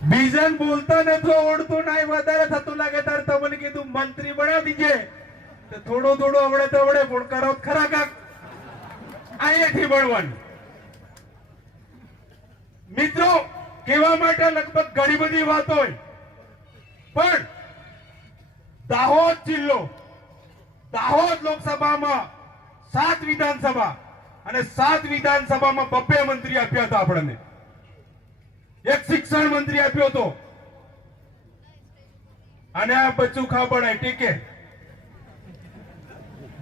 બીજન બોલતા નતો આવડતું ના વધારે થતું લાગે તાર તમને કીધું મંત્રી બનાવી દીજે તો થોડું થોડું આવડે તો આવડે પણ કરો ખરા કાક અહીંયાથી બનવાનું મિત્રો કહેવા માટે લગભગ ઘણી બધી વાત હોય પણ દાહોદ જિલ્લો દાહોદ લોકસભામાં 7 વિધાનસભા અને 7 વિધાનસભામાં 2 મંત્રી આપ્યા હતા આપણને એક શિક્ષણ મંત્રી આપ્યો હતો અને આ બચ્ચું ખાબડાય ટીકે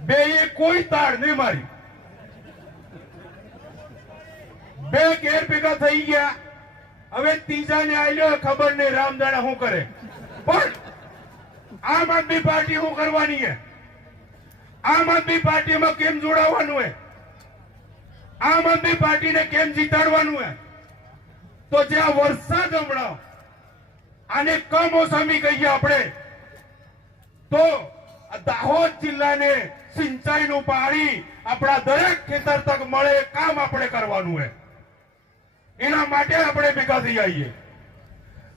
બે એ કોઈ તાળ નહીં મારી બે ઘેર ભેગા થઈ ગયા હવે ત્રીજાને આલ્યો ખબર નહીં રામદાણા શું કરે પણ આમ આદમી પાર્ટી શું કરવાની છે આમ આદમી પાર્ટીમાં કેમ જોડાવાનું છે આમ આદમી પાર્ટીને કેમ જીતાડવાનું છે તો જ્યાં વરસાદ હમણાં આને કમોસમી કહીએ આપણે તો દાહોદ જિલ્લાને સિંચાઈનું પાણી આપણા દરેક ખેતર તક મળે કામ આપણે કરવાનું છે એના માટે આપણે ભેગા થઈ આવીએ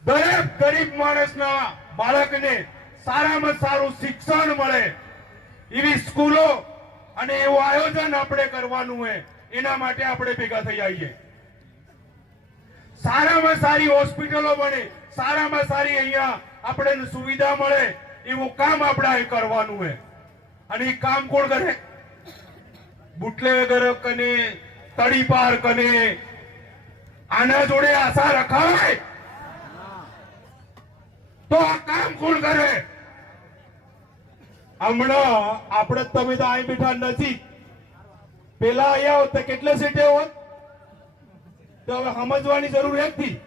દરેક ગરીબ માણસના બાળકને સારામાં સારું શિક્ષણ મળે એવી સ્કૂલો અને એવું આયોજન આપણે કરવાનું છે એના માટે આપણે ભેગા થઈ આવીએ સારામાં સારી હોસ્પિટલો બને સારામાં સારી અહીંયા આપણે સુવિધા મળે એવું કામ આપણે કરવાનું છે અને એ કામ કોણ કરે બુટલેગર કને તડીપાર કને આના જોડે આશા રખાય તો આ કામ કોણ કરે હમણાં આપણે તમે તો અહીં બેઠા નથી પેલા અહીંયા હોત કેટલે સીટે હોત તો હવે સમજવાની જરૂર હતી